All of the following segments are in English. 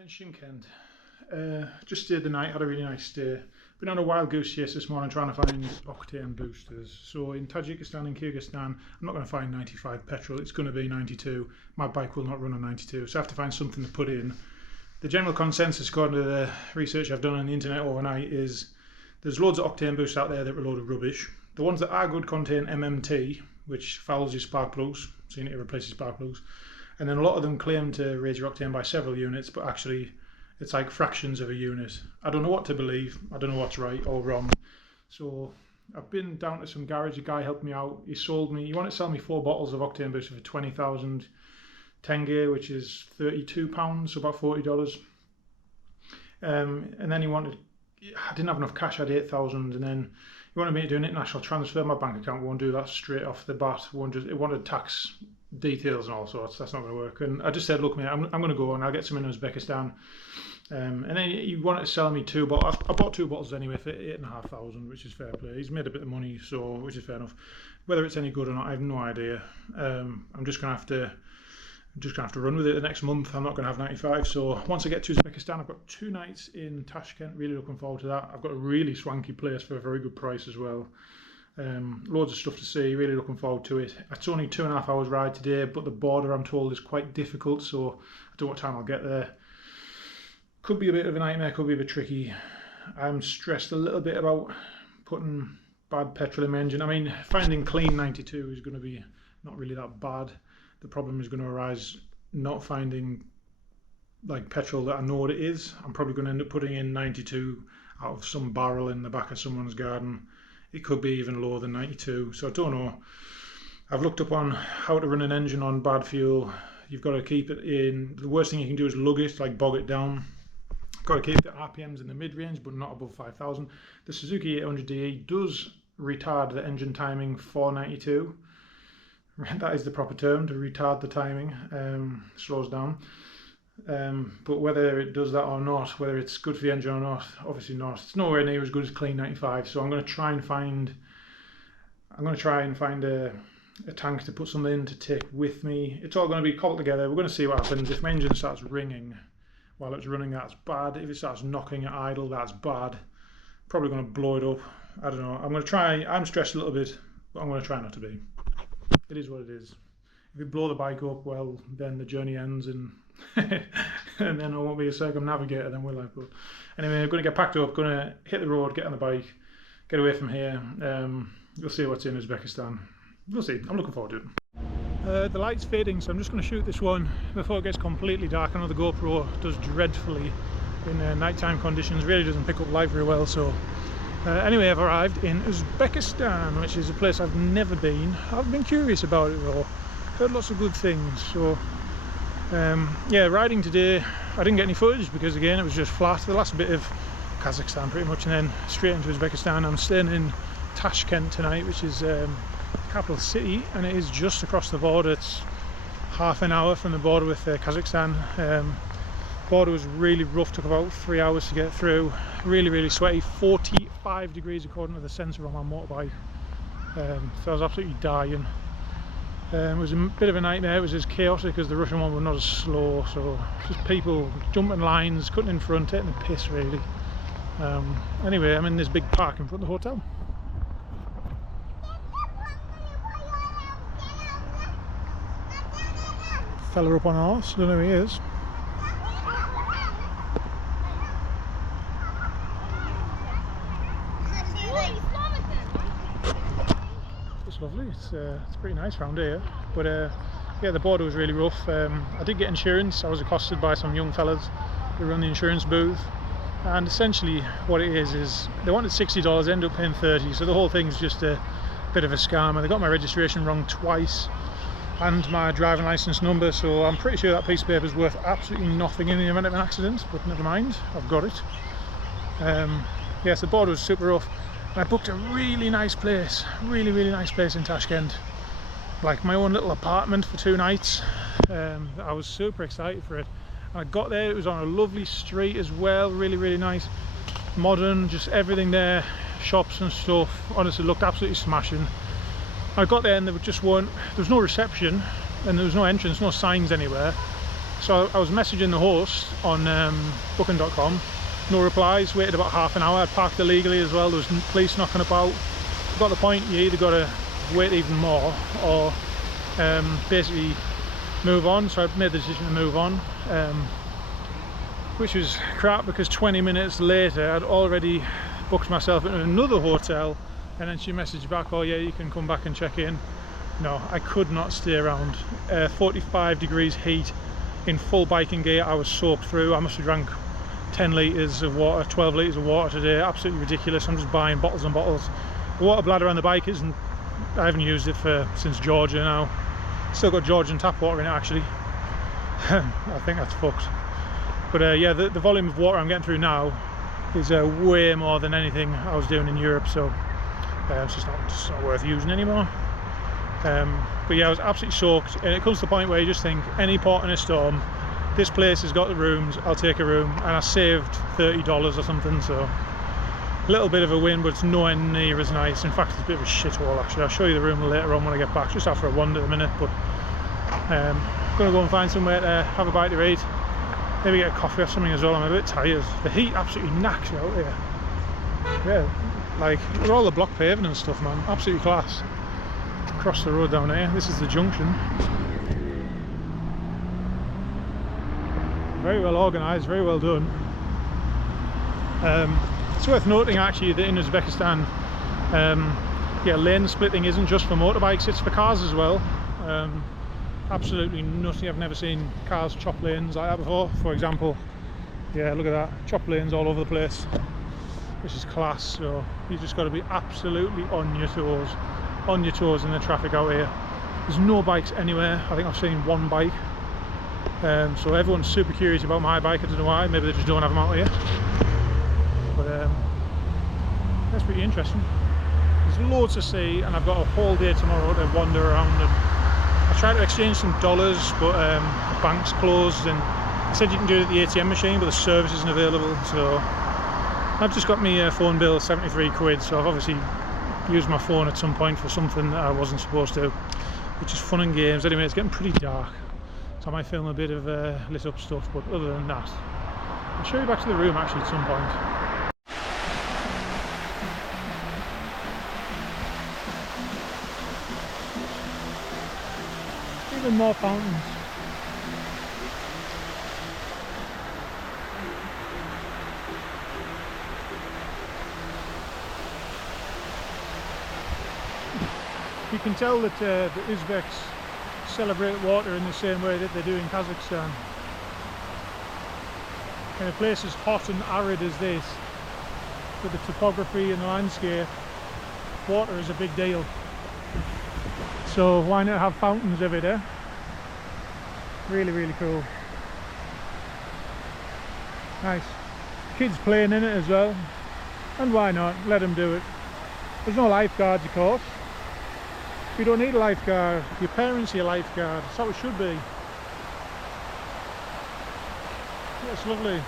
in Tashkent. Just stayed the night, had a really nice stay. Been on a wild goose chase this morning trying to find octane boosters. So in Tajikistan and Kyrgyzstan, I'm not going to find 95 petrol, it's going to be 92. My bike will not run on 92, so I have to find something to put in. The general consensus, according to the research I've done on the internet overnight, is there's loads of octane boosts out there that are a load of rubbish. The ones that are good contain MMT, which fouls your spark plugs, so you need to replace your spark plugs. And then a lot of them claim to raise your octane by several units, but actually it's like fractions of a unit. I don't know what to believe. I don't know what's right or wrong. So I've been down to some garage. A guy helped me out. He wanted to sell me 4 bottles of octane booster for 20,000 tenge, which is £32, so about $40. And then I didn't have enough cash. I had 8,000, and then he wanted me to do an international transfer. My bank account won't do that straight off the bat. It wanted tax details and all sorts. That's not going to work. And I just said, look, mate, I'm going to go and I'll get some in Uzbekistan. And then he wanted to sell me 2 bottles. I bought 2 bottles anyway for 8,500, which is fair play. He's made a bit of money, so which is fair enough. Whether it's any good or not, I have no idea. I'm just gonna have to run with it the next month. I'm not going to have 95. So once I get to Uzbekistan, I've got 2 nights in Tashkent. Really looking forward to that. I've got a really swanky place for a very good price as well. Loads of stuff to see. Really looking forward to it. It's only 2.5 hours ride today, but the border, I'm told, is quite difficult. So I don't know what time I'll get there. Could be a bit of a nightmare. Could be a bit tricky. I'm stressed a little bit about putting bad petrol in my engine. I mean, finding clean 92 is going to be not really that bad. The problem is going to arise not finding like petrol that I know what it is. I'm probably going to end up putting in 92 out of some barrel in the back of someone's garden. It could be even lower than 92, so I don't know. I've looked up on how to run an engine on bad fuel. You've got to keep it in. The worst thing you can do is lug it, like bog it down. Got to keep the RPMs in the mid-range, but not above 5,000. The Suzuki 800DE does retard the engine timing for 92. That is the proper term, to retard the timing, slows down. But whether it does that or not, whether it's good for the engine or not, obviously not. It's nowhere near as good as clean 95. So I'm going to try and find a tank to put something in to take with me. It's all going to be cobbled together. We're going to see what happens. If my engine starts ringing while it's running, that's bad. If it starts knocking at idle, that's bad. Probably going to blow it up. I don't know. I'm going to try. I'm stressed a little bit, but I'm going to try not to be. It is what it is. If we blow the bike up, well, then the journey ends, and and then I won't be a circumnavigator then, will I? But anyway, I'm going to get packed up, going to hit the road, get on the bike, get away from here. We'll see what's in Uzbekistan. We'll see. I'm looking forward to it. The light's fading, so I'm just going to shoot this one before it gets completely dark. I know the GoPro does dreadfully in nighttime conditions, really doesn't pick up light very well, so anyway, I've arrived in Uzbekistan, which is a place I've never been. I've been curious about it though, heard lots of good things. So yeah, riding today, I didn't get any footage because again it was just flat. The last bit of Kazakhstan pretty much, and then straight into Uzbekistan. I'm staying in Tashkent tonight, which is the capital city, and it is just across the border. It's half an hour from the border with Kazakhstan. Border was really rough, took about 3 hours to get through. Really sweaty, 45 degrees according to the sensor on my motorbike. So I was absolutely dying. It was a bit of a nightmare. It was as chaotic as the Russian one, but not as slow. So just people jumping lines, cutting in front, taking the piss really. Anyway, I'm in this big park in front of the hotel. Fella up on a horse, don't know who he is. Lovely. It's pretty nice around here, but yeah, the border was really rough. I did get insurance. I was accosted by some young fellas who run the insurance booth, and essentially what it is they wanted $60, ended up paying 30, so the whole thing's just a bit of a scam. And they got my registration wrong twice and my driving license number, so I'm pretty sure that piece of paper is worth absolutely nothing in the event of an accident, but never mind, I've got it. Yes, the border was super rough. I booked a really nice place, really nice place in Tashkent, like my own little apartment for 2 nights. I was super excited for it. I got there, it was on a lovely street as well, really nice, modern, just everything there, shops and stuff. Honestly, looked absolutely smashing. I got there and there was no reception, and there was no entrance, no signs anywhere. So I was messaging the host on booking.com, no replies, waited about half an hour. I parked illegally as well, there was police knocking about. Got the point, you either got to wait even more or basically move on. So I made the decision to move on, which was crap because 20 minutes later I'd already booked myself into another hotel, and then she messaged back, oh yeah, you can come back and check in. No, I could not stay around. 45 degrees heat in full biking gear, I was soaked through. I must have drank 10 litres of water, 12 litres of water today, absolutely ridiculous. I'm just buying bottles and bottles. The water bladder on the bike isn't, I haven't used it since Georgia now. Still got Georgian tap water in it actually. I think that's fucked. But yeah, the volume of water I'm getting through now is way more than anything I was doing in Europe, so it's just not worth using anymore. But yeah, I was absolutely soaked, and it comes to the point where you just think, any port in a storm, this place has got the rooms, I'll take a room, and I saved $30 or something, so a little bit of a win, but it's nowhere near as nice. In fact, it's a bit of a shithole actually. I'll show you the room later on when I get back, just after a wander at the minute. But I'm gonna go and find somewhere to have a bite to eat, maybe get a coffee or something as well. I'm a bit tired. The heat absolutely knacks you out here. Yeah, like with all the block paving and stuff, man, absolutely class. Across the road down here, this is the junction. Very well organised, very well done. It's worth noting actually that in Uzbekistan, yeah, lane splitting isn't just for motorbikes, it's for cars as well. Absolutely nutty. I've never seen cars chop lanes like that before. For example, yeah, look at that, chop lanes all over the place, which is class. So you just got to be absolutely on your toes in the traffic out here. There's no bikes anywhere. I think I've seen one bike. So everyone's super curious about my bike. I don't know why, maybe they just don't have them out here. But that's pretty interesting. There's loads to see, and I've got a whole day tomorrow to wander around. And I tried to exchange some dollars, but the bank's closed, and I said you can do it at the ATM machine, but the service isn't available. So I've just got my phone bill, 73 quid, so I've obviously used my phone at some point for something that I wasn't supposed to, which is fun and games. Anyway, it's getting pretty dark, so I might film a bit of lit up stuff, but other than that, I'll show you back to the room actually at some point. Even more fountains. You can tell that the Uzbeks celebrate water in the same way that they do in Kazakhstan. In a place as hot and arid as this, with the topography and the landscape, water is a big deal. So why not have fountains every day? Really, really cool. Nice. Kids playing in it as well. And why not? Let them do it. There's no lifeguards, of course. You don't need a lifeguard. Your parents are your lifeguard. That's how it should be. Yeah, it's lovely.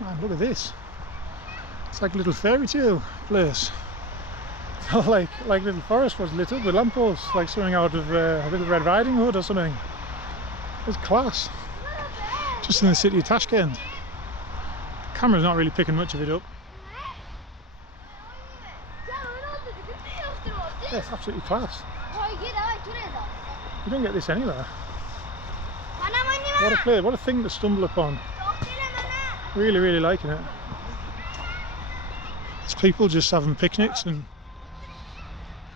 Man, look at this. It's like a little fairy tale place. like Little Forest was lit up with lampposts, like something out of Little Red Riding Hood or something. It's class. Just in the city of Tashkent. The camera's not really picking much of it up. Yeah, it's absolutely class. You don't get this anywhere. What a play, what a thing to stumble upon. Really, really liking it. It's people just having picnics and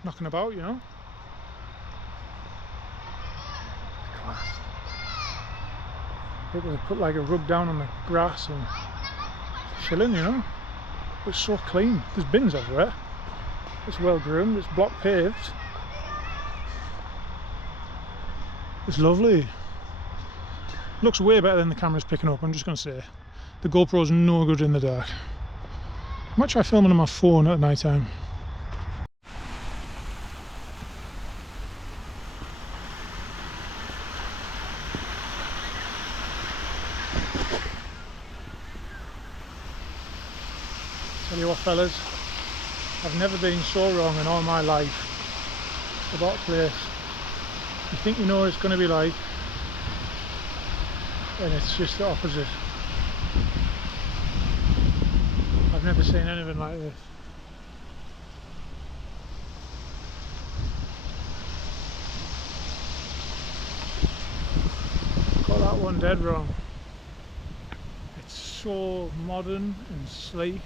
knocking about, you know. Class. People have put like a rug down on the grass and chilling, you know. It's so clean. There's bins everywhere. It's well groomed. It's block paved. It's lovely. Looks way better than the camera's picking up. I'm just going to say the GoPro's no good in the dark. I might try filming on my phone at night time. Tell you what, fellas, I've never been so wrong in all my life about a place. You think you know what it's going to be like, and it's just the opposite. I've never seen anything like this. Got that one dead wrong. It's so modern and sleek,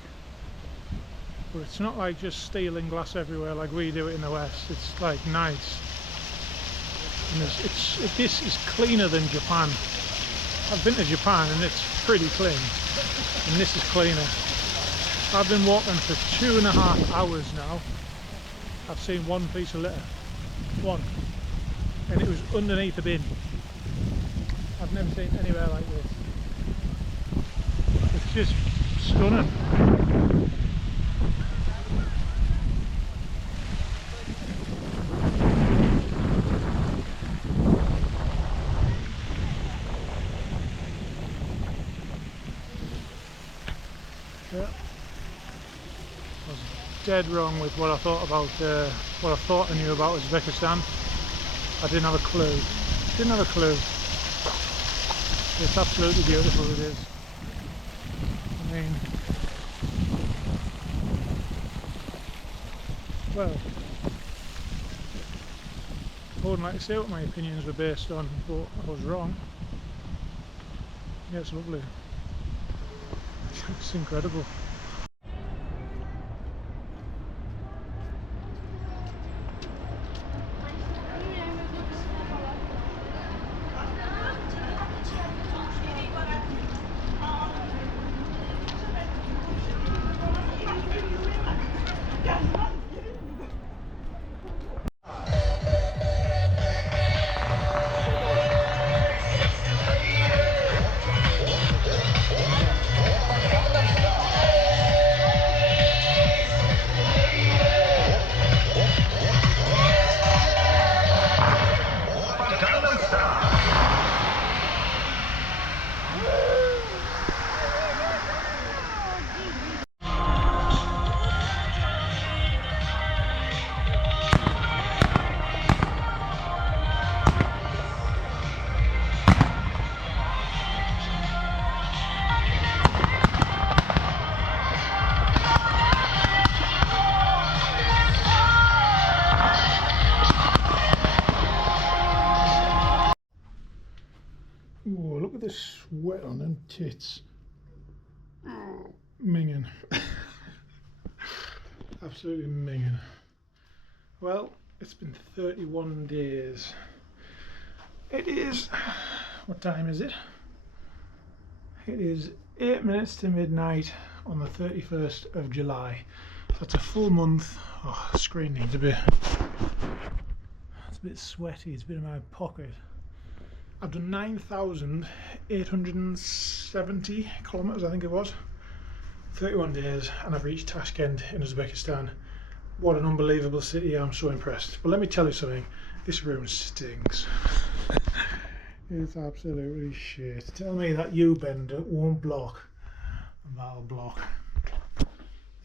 but it's not like just steel and glass everywhere like we do it in the West. It's like nice, and this is cleaner than Japan. I've been to Japan and it's pretty clean, and this is cleaner. I've been walking for 2.5 hours now. I've seen one piece of litter, one, and it was underneath a bin. I've never seen anywhere like this. It's just stunning. Yeah. I was dead wrong with what I thought about what I thought I knew about Uzbekistan. I didn't have a clue. Didn't have a clue. It's absolutely beautiful, it is. I mean, well, I wouldn't like to say what my opinions were based on, but I was wrong. Yeah, it's lovely. It's incredible. Oh, look at the sweat on them tits. Oh, minging. Absolutely minging. Well, it's been 31 days. It is, what time is it? It is 8 minutes to midnight on the 31st of July. That's a full month. Oh, the screen needs a bit. It's a bit sweaty, it's been in my pocket. I've done 9,870 kilometres, I think it was. 31 days, and I've reached Tashkent in Uzbekistan. What an unbelievable city, I'm so impressed. But let me tell you something, this room stinks. It's absolutely shit. Tell me that U-bender won't block, and that'll block.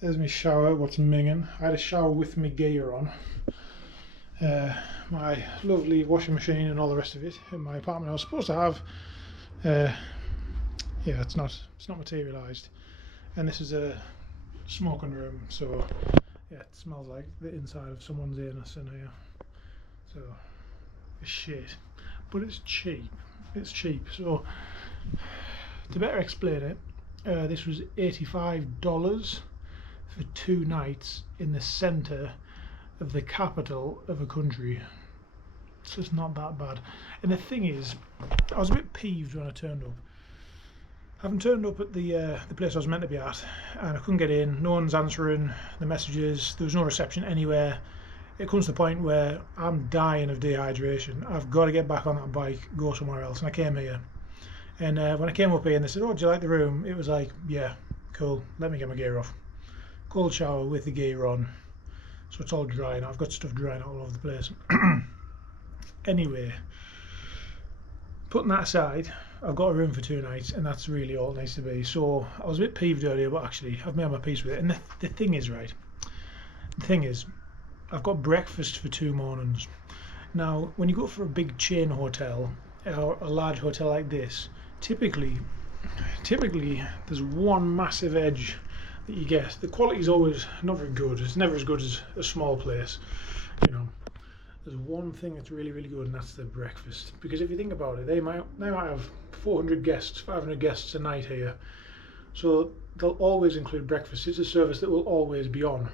There's my shower, what's minging. I had a shower with my gear on. My lovely washing machine and all the rest of it in my apartment. I was supposed to have, yeah, it's not materialised. And this is a smoking room, so yeah, it smells like the inside of someone's anus in here. So it's shit, but it's cheap. It's cheap. So to better explain it, this was $85 for 2 nights in the centre of the capital of a country. So it's not that bad. And the thing is, I was a bit peeved when I turned up. I haven't turned up at the place I was meant to be at, and I couldn't get in. No one's answering the messages. There was no reception anywhere. It comes to the point where I'm dying of dehydration. I've got to get back on that bike, go somewhere else. And I came here. And when I came up here and they said, "Oh, do you like the room?" It was like, yeah, cool. Let me get my gear off. Cold shower with the gear on. So it's all drying. I've got stuff drying all over the place. Anyway, putting that aside, I've got a room for 2 nights, and that's really all it needs to be. So I was a bit peeved earlier, but actually I've made my peace with it. And the thing is, right, the thing is, I've got breakfast for 2 mornings. Now, when you go for a big chain hotel or a large hotel like this, typically there's one massive edge that you get. The quality is always not very good. It's never as good as a small place, you know. There's one thing that's really, really good, and that's the breakfast. Because if you think about it, they might have 400 guests, 500 guests a night here, so they'll always include breakfast. It's a service that will always be on.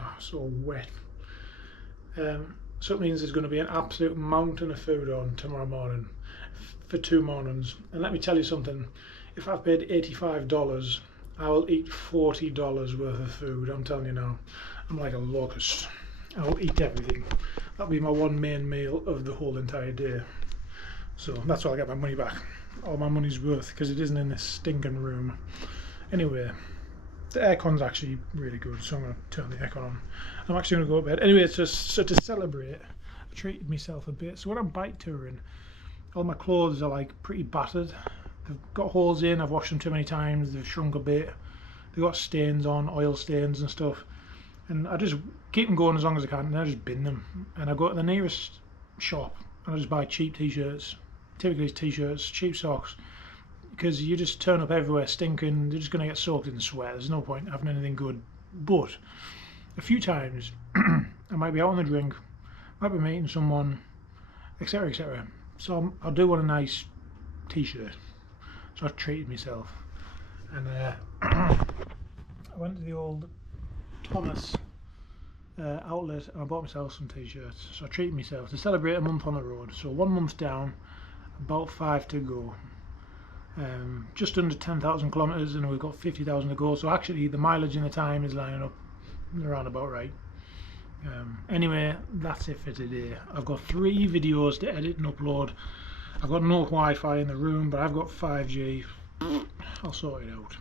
Oh, so wet. So it means there's going to be an absolute mountain of food on tomorrow morning for 2 mornings. And let me tell you something, if I've paid $85, I will eat $40 worth of food. I'm telling you now, I'm like a locust. I'll eat everything. That'll be my one main meal of the whole entire day. So that's why I get my money back. All my money's worth, because it isn't in this stinking room. Anyway, the aircon's actually really good, so I'm going to turn the aircon on. I'm actually going to go to bed. Anyway, so to celebrate, I treated myself a bit. So when I'm bike touring, all my clothes are like pretty battered. They've got holes in, I've washed them too many times, they've shrunk a bit. They've got stains on, oil stains and stuff. And I just keep them going as long as I can, and I just bin them. And I go to the nearest shop and I just buy cheap t-shirts. Typically it's t-shirts, cheap socks, because you just turn up everywhere stinking, they're just going to get soaked in sweat. There's no point having anything good. But a few times I might be out on the drink, might be meeting someone, etc, etc. So I'll do want a nice t-shirt. So I've treated myself, and I went to the old Thomas outlet and I bought myself some t-shirts. So I treated myself to celebrate a month on the road. So 1 month down, about 5 to go. Just under 10,000 kilometres, and we've got 50,000 to go. So actually the mileage and the time is lining up around about right. Anyway, that's it for today. I've got 3 videos to edit and upload. I've got no Wi-Fi in the room, but I've got 5G. I'll sort it out.